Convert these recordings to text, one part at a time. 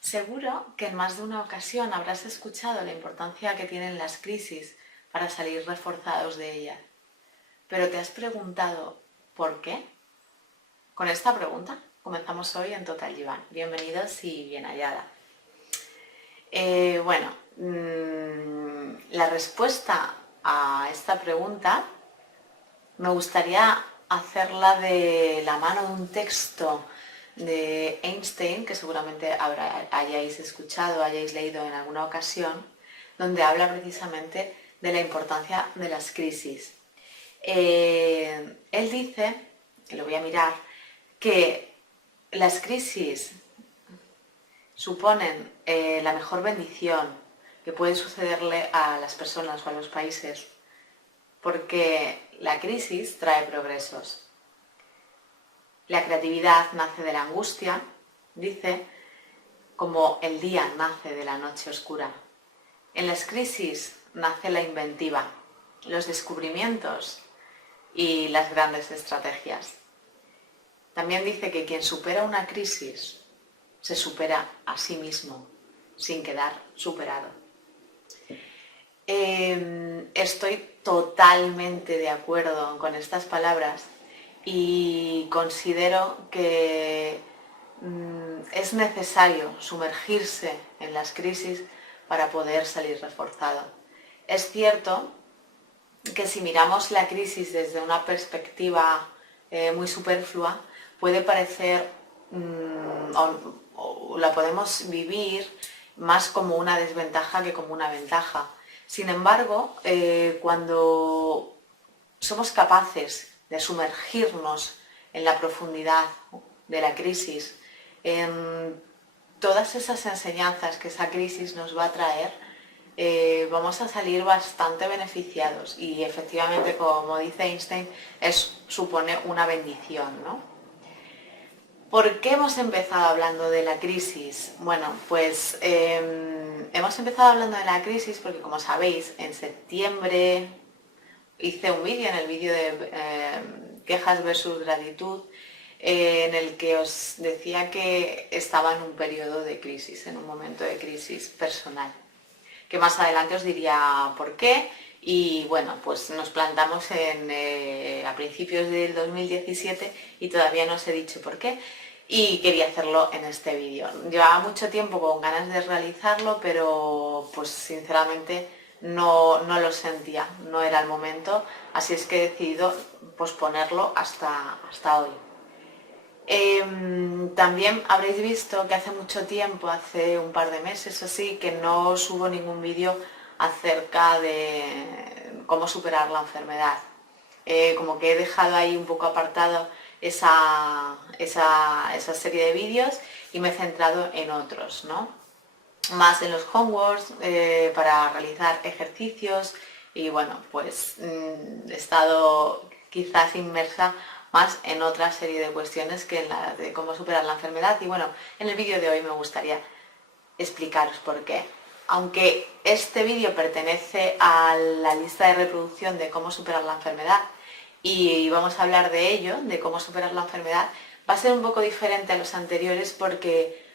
Seguro que en más de una ocasión habrás escuchado la importancia que tienen las crisis para salir reforzados de ellas. Pero ¿te has preguntado por qué? Con esta pregunta comenzamos hoy en Total Yivan. Bienvenidos y bien hallada. La respuesta a esta pregunta me gustaría hacerla de la mano de un texto de Einstein, que seguramente hayáis escuchado, hayáis leído en alguna ocasión, donde habla precisamente de la importancia de las crisis. Él dice, lo voy a mirar, que las crisis suponen la mejor bendición que puede sucederle a las personas o a los países, porque la crisis trae progresos. La creatividad nace de la angustia, dice, como el día nace de la noche oscura. En las crisis nace la inventiva, los descubrimientos y las grandes estrategias. También dice que quien supera una crisis se supera a sí mismo, sin quedar superado. Estoy totalmente de acuerdo con estas palabras y considero que es necesario sumergirse en las crisis para poder salir reforzado. Es cierto que si miramos la crisis desde una perspectiva muy superflua, puede parecer o la podemos vivir más como una desventaja que como una ventaja. Sin embargo, cuando somos capaces de sumergirnos en la profundidad de la crisis, en todas esas enseñanzas que esa crisis nos va a traer, vamos a salir bastante beneficiados y efectivamente, como dice Einstein, supone una bendición, ¿no? ¿Por qué hemos empezado hablando de la crisis? Bueno, pues hemos empezado hablando de la crisis porque, como sabéis, en septiembre hice un vídeo, en el vídeo de quejas versus gratitud, en el que os decía que estaba en un periodo de crisis, en un momento de crisis personal, que más adelante os diría por qué. Y bueno, pues nos plantamos a principios del 2017 y todavía no os he dicho por qué. Y quería hacerlo en este vídeo. Llevaba mucho tiempo con ganas de realizarlo, pero pues sinceramente no lo sentía, no era el momento, así es que he decidido posponerlo hasta hoy. También habréis visto que hace mucho tiempo, hace un par de meses o así, que no subo ningún vídeo acerca de cómo superar la enfermedad. Como que he dejado ahí un poco apartado esa serie de vídeos y me he centrado en otros, ¿no? Más en los homeworks, para realizar ejercicios y bueno, pues he estado quizás inmersa más en otra serie de cuestiones que en la de cómo superar la enfermedad. Y bueno, en el vídeo de hoy me gustaría explicaros por qué. Aunque este vídeo pertenece a la lista de reproducción de cómo superar la enfermedad y vamos a hablar de ello, de cómo superar la enfermedad, va a ser un poco diferente a los anteriores porque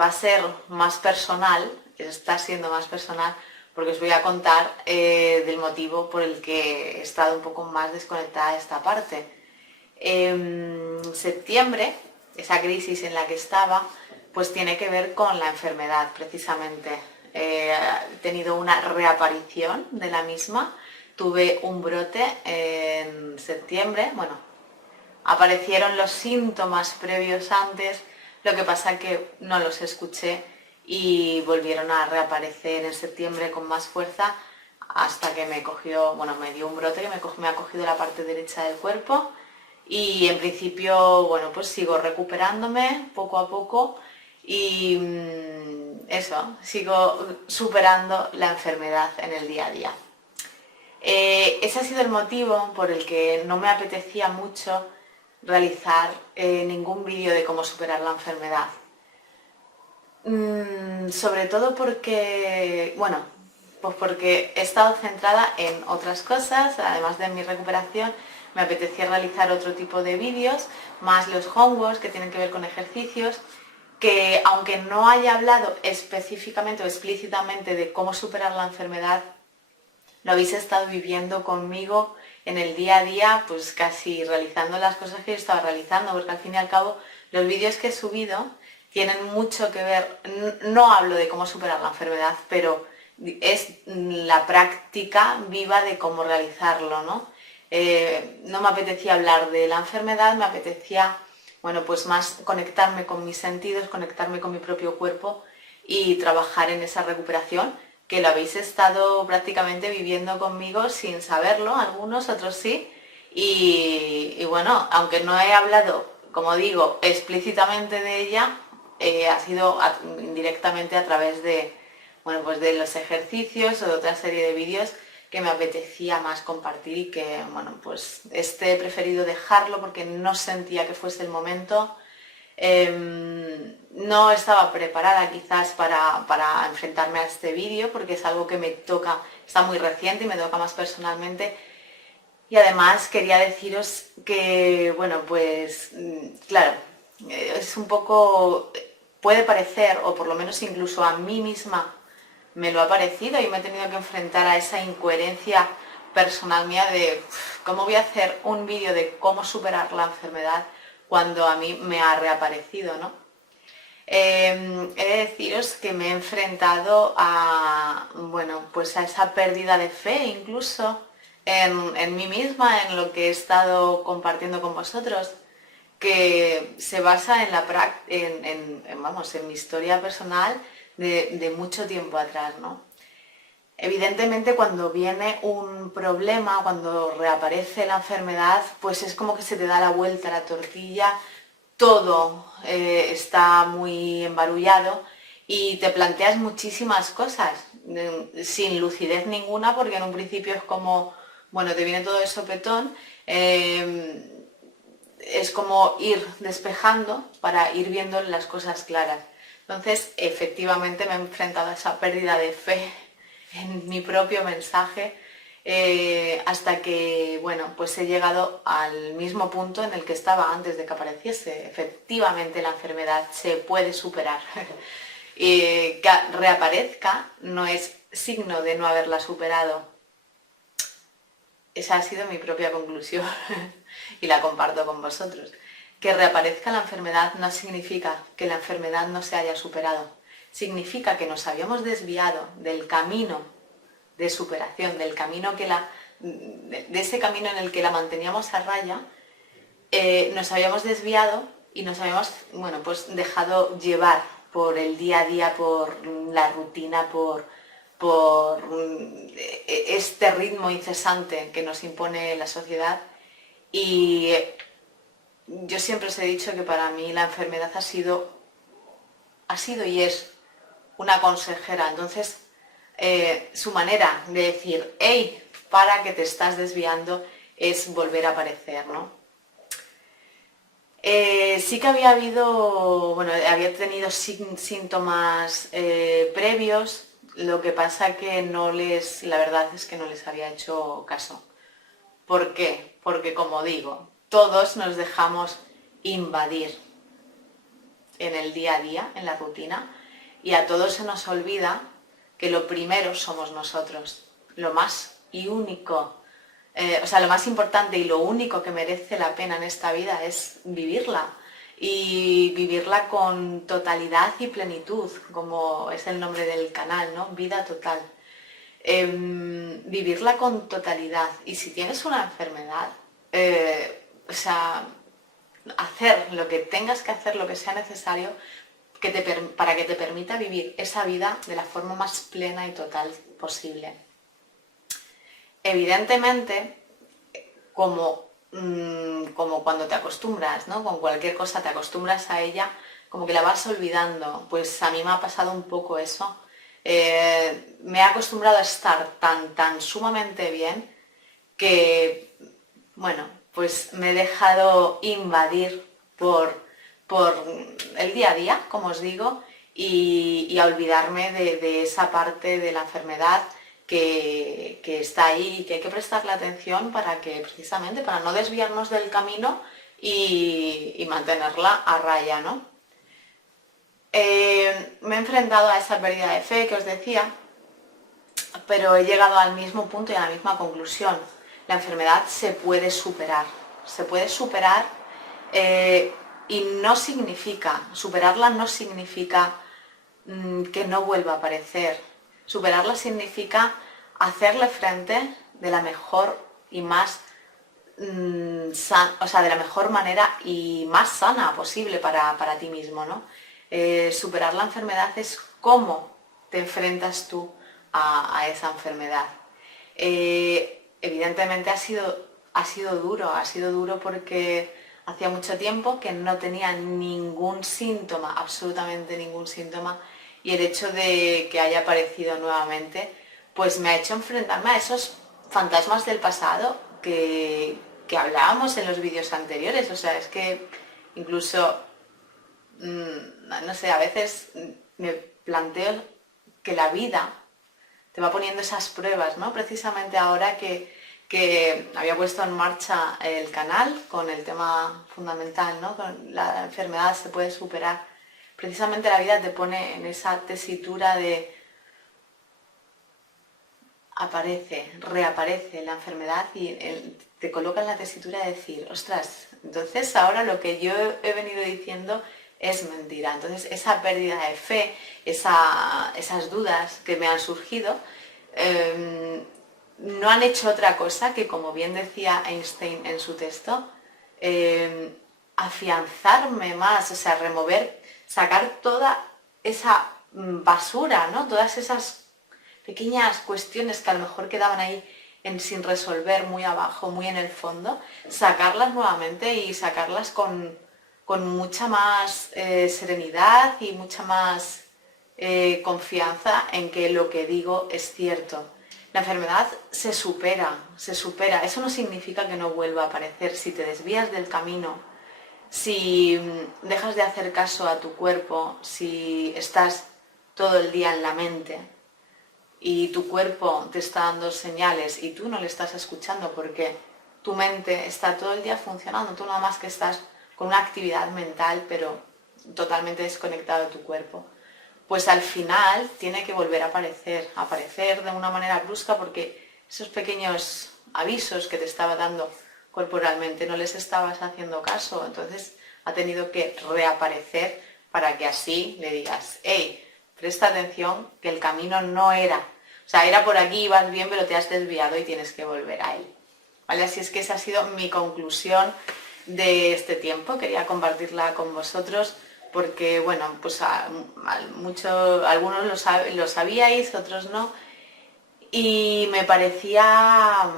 va a ser más personal, está siendo más personal, porque os voy a contar del motivo por el que he estado un poco más desconectada de esta parte. En septiembre, esa crisis en la que estaba, pues tiene que ver con la enfermedad precisamente. He tenido una reaparición de la misma, tuve un brote en septiembre, bueno, aparecieron los síntomas previos antes, lo que pasa que no los escuché y volvieron a reaparecer en septiembre con más fuerza hasta que me dio un brote que me ha cogido la parte derecha del cuerpo y en principio, bueno, pues sigo recuperándome poco a poco y sigo superando la enfermedad en el día a día. Ese ha sido el motivo por el que no me apetecía mucho realizar ningún vídeo de cómo superar la enfermedad. Sobre todo porque, porque he estado centrada en otras cosas, además de mi recuperación, me apetecía realizar otro tipo de vídeos, más los homeworks que tienen que ver con ejercicios que aunque no haya hablado específicamente o explícitamente de cómo superar la enfermedad, lo habéis estado viviendo conmigo en el día a día, pues casi realizando las cosas que yo estaba realizando, porque al fin y al cabo los vídeos que he subido tienen mucho que ver, no hablo de cómo superar la enfermedad, pero es la práctica viva de cómo realizarlo, ¿no? No me apetecía hablar de la enfermedad, me apetecía, bueno, pues más conectarme con mis sentidos, conectarme con mi propio cuerpo y trabajar en esa recuperación, que lo habéis estado prácticamente viviendo conmigo sin saberlo, algunos, otros sí, y bueno, aunque no he hablado, como digo, explícitamente de ella, ha sido indirectamente a través de, bueno, pues de los ejercicios o de otra serie de vídeos que me apetecía más compartir y que, bueno, pues he preferido dejarlo porque no sentía que fuese el momento. No estaba preparada quizás para enfrentarme a este vídeo porque es algo que me toca, está muy reciente y me toca más personalmente. Y además quería deciros que, bueno, pues claro, es un poco, puede parecer, o por lo menos incluso a mí misma me lo ha parecido y me he tenido que enfrentar a esa incoherencia personal mía de cómo voy a hacer un vídeo de cómo superar la enfermedad cuando a mí me ha reaparecido, ¿no? He de deciros que me he enfrentado a, bueno, pues a esa pérdida de fe incluso en mí misma, en lo que he estado compartiendo con vosotros, que se basa en vamos, en mi historia personal de mucho tiempo atrás, ¿no? Evidentemente cuando viene un problema, cuando reaparece la enfermedad, pues es como que se te da la vuelta a la tortilla, todo está muy embarullado y te planteas muchísimas cosas sin lucidez ninguna, porque en un principio es como, bueno, te viene todo de sopetón, es como ir despejando para ir viendo las cosas claras. Entonces, efectivamente me he enfrentado a esa pérdida de fe en mi propio mensaje, hasta que, bueno, pues he llegado al mismo punto en el que estaba antes de que apareciese. Efectivamente la enfermedad se puede superar. Que reaparezca no es signo de no haberla superado. Esa ha sido mi propia conclusión y la comparto con vosotros. Que reaparezca la enfermedad no significa que la enfermedad no se haya superado. Significa que nos habíamos desviado del camino de superación, del camino de ese camino en el que la manteníamos a raya, nos habíamos desviado y nos habíamos, bueno, pues dejado llevar por el día a día, por la rutina, por este ritmo incesante que nos impone la sociedad. Y yo siempre os he dicho que para mí la enfermedad ha sido y es una consejera. Entonces, su manera de decir, hey, para, que te estás desviando, es volver a aparecer, ¿no? Sí que había tenido síntomas previos, lo que pasa que la verdad es que no les había hecho caso. ¿Por qué? Porque, como digo, todos nos dejamos invadir en el día a día, en la rutina, y a todos se nos olvida que lo primero somos nosotros, lo más y único, lo más importante y lo único que merece la pena en esta vida es vivirla, y vivirla con totalidad y plenitud, como es el nombre del canal, ¿no? Vida total. Vivirla con totalidad, y si tienes una enfermedad, hacer lo que tengas que hacer, lo que sea necesario para que te permita vivir esa vida de la forma más plena y total posible. Evidentemente, como cuando te acostumbras, ¿no? Con cualquier cosa te acostumbras a ella, como que la vas olvidando. Pues a mí me ha pasado un poco eso. Me he acostumbrado a estar tan sumamente bien que, bueno, pues me he dejado invadir por el día a día, como os digo, y a olvidarme de esa parte de la enfermedad que está ahí y que hay que prestarle atención precisamente para no desviarnos del camino y mantenerla a raya, ¿no? Me he enfrentado a esa pérdida de fe que os decía, pero he llegado al mismo punto y a la misma conclusión. La enfermedad se puede superar, y no significa, superarla no significa que no vuelva a aparecer. Superarla significa hacerle frente de la mejor y más de la mejor manera y más sana posible para ti mismo, ¿no? Superar la enfermedad es cómo te enfrentas tú a esa enfermedad. Evidentemente ha sido duro porque hacía mucho tiempo que no tenía ningún síntoma, absolutamente ningún síntoma, y el hecho de que haya aparecido nuevamente, pues me ha hecho enfrentarme a esos fantasmas del pasado que hablábamos en los vídeos anteriores. O sea, es que incluso, no sé, a veces me planteo que la vida te va poniendo esas pruebas, ¿no? Precisamente ahora que había puesto en marcha el canal con el tema fundamental, ¿no? Con la enfermedad se puede superar. Precisamente la vida te pone en esa tesitura de aparece, reaparece la enfermedad y te coloca en la tesitura de decir, ostras, entonces ahora lo que yo he venido diciendo es mentira. Entonces esa pérdida de fe, esas dudas que me han surgido, no han hecho otra cosa que, como bien decía Einstein en su texto, afianzarme más, o sea, remover, sacar toda esa basura, ¿no? Todas esas pequeñas cuestiones que a lo mejor quedaban ahí sin resolver, muy abajo, muy en el fondo, sacarlas nuevamente y sacarlas con mucha más serenidad y mucha más confianza en que lo que digo es cierto. La enfermedad se supera. Eso no significa que no vuelva a aparecer. Si te desvías del camino, si dejas de hacer caso a tu cuerpo, si estás todo el día en la mente y tu cuerpo te está dando señales y tú no le estás escuchando porque tu mente está todo el día funcionando, tú nada más que estás con una actividad mental pero totalmente desconectado de tu cuerpo, pues al final tiene que volver a aparecer de una manera brusca porque esos pequeños avisos que te estaba dando corporalmente no les estabas haciendo caso, entonces ha tenido que reaparecer para que así le digas, hey, presta atención que el camino no era, o sea, era por aquí, ibas bien, pero te has desviado y tienes que volver a él. ¿Vale? Así es que esa ha sido mi conclusión de este tiempo, quería compartirla con vosotros porque, bueno, pues algunos lo sabíais, otros no, y me parecía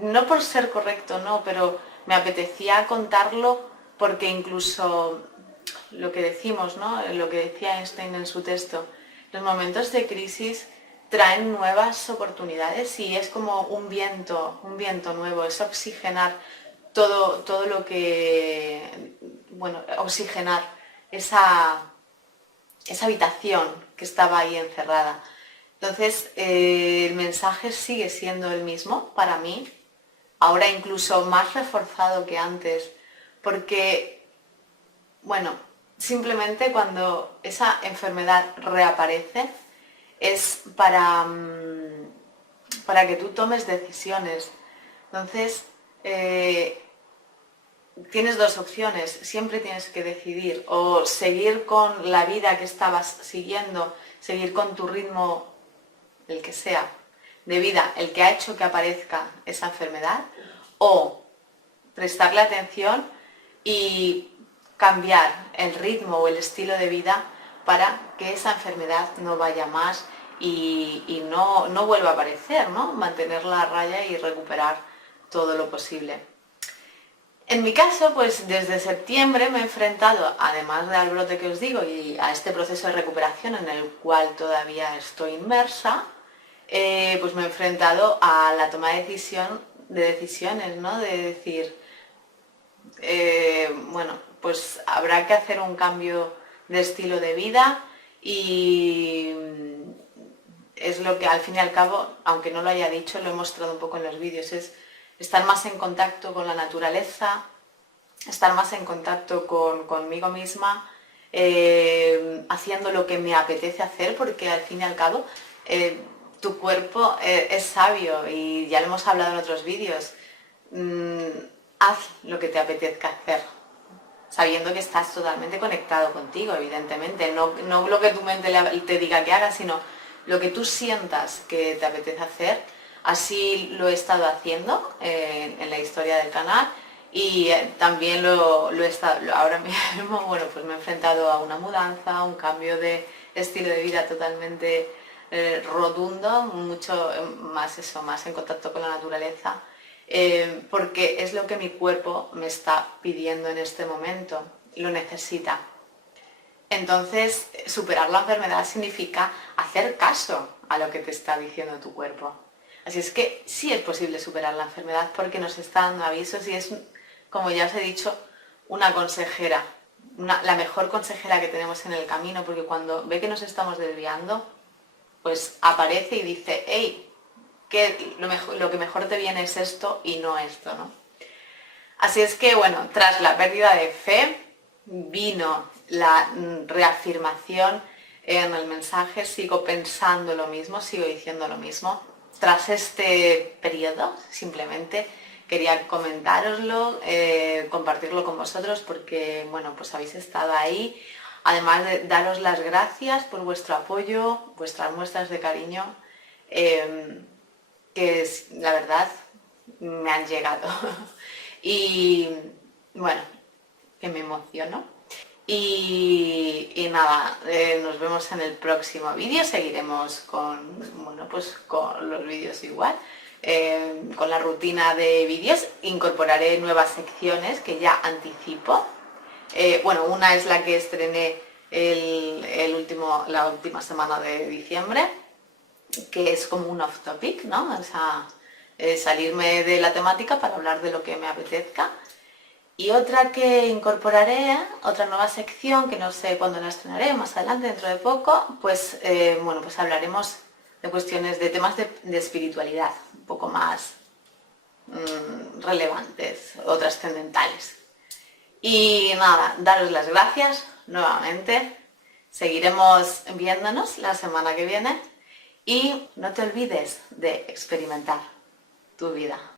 no por ser correcto, no, pero me apetecía contarlo porque incluso lo que decimos, ¿no? Lo que decía Einstein en su texto, los momentos de crisis traen nuevas oportunidades y es como un viento nuevo, es oxigenar todo lo que, bueno, oxigenar esa habitación que estaba ahí encerrada. Entonces, el mensaje sigue siendo el mismo para mí, ahora incluso más reforzado que antes, porque, bueno, simplemente cuando esa enfermedad reaparece es para que tú tomes decisiones. Entonces, tienes dos opciones, siempre tienes que decidir o seguir con la vida que estabas siguiendo, seguir con tu ritmo, el que sea, de vida, el que ha hecho que aparezca esa enfermedad, o prestarle atención y cambiar el ritmo o el estilo de vida para que esa enfermedad no vaya más y no vuelva a aparecer, ¿no? Mantenerla a raya y recuperar todo lo posible. En mi caso, pues desde septiembre me he enfrentado, además del brote que os digo, y a este proceso de recuperación en el cual todavía estoy inmersa, pues me he enfrentado a la toma de decisiones, ¿no? De decir, bueno, pues habrá que hacer un cambio de estilo de vida y es lo que al fin y al cabo, aunque no lo haya dicho, lo he mostrado un poco en los vídeos, es estar más en contacto con la naturaleza, estar más en contacto conmigo misma, haciendo lo que me apetece hacer, porque al fin y al cabo tu cuerpo es sabio y ya lo hemos hablado en otros vídeos. Haz lo que te apetezca hacer, sabiendo que estás totalmente conectado contigo, evidentemente. No lo que tu mente te diga que hagas, sino lo que tú sientas que te apetece hacer. Así lo he estado haciendo en la historia del canal y también lo he estado, ahora mismo, bueno, pues me he enfrentado a una mudanza, a un cambio de estilo de vida totalmente rotundo, mucho más eso, más en contacto con la naturaleza. Porque es lo que mi cuerpo me está pidiendo en este momento, lo necesita. Entonces, superar la enfermedad significa hacer caso a lo que te está diciendo tu cuerpo. Así es que sí es posible superar la enfermedad porque nos está dando avisos y es, como ya os he dicho, una consejera, la mejor consejera que tenemos en el camino, porque cuando ve que nos estamos desviando, pues aparece y dice, hey, que lo que mejor te viene es esto y no esto, ¿no? Así es que, bueno, tras la pérdida de fe, vino la reafirmación en el mensaje, sigo pensando lo mismo, sigo diciendo lo mismo. Tras este periodo, simplemente quería comentároslo, compartirlo con vosotros porque, bueno, pues habéis estado ahí. Además de daros las gracias por vuestro apoyo, vuestras muestras de cariño, que la verdad me han llegado. Y bueno, que me emociono. Y nada, nos vemos en el próximo vídeo. Seguiremos con, bueno, pues con los vídeos igual, con la rutina de vídeos. Incorporaré nuevas secciones que ya anticipo. Bueno, una es la que estrené la última semana de diciembre, que es como un off topic, ¿no? O sea, salirme de la temática para hablar de lo que me apetezca. Y otra que incorporaré, otra nueva sección, que no sé cuándo la estrenaré, más adelante, dentro de poco, pues bueno, pues hablaremos de cuestiones, de temas de espiritualidad, un poco más relevantes o trascendentales. Y nada, daros las gracias nuevamente. Seguiremos viéndonos la semana que viene y no te olvides de experimentar tu vida.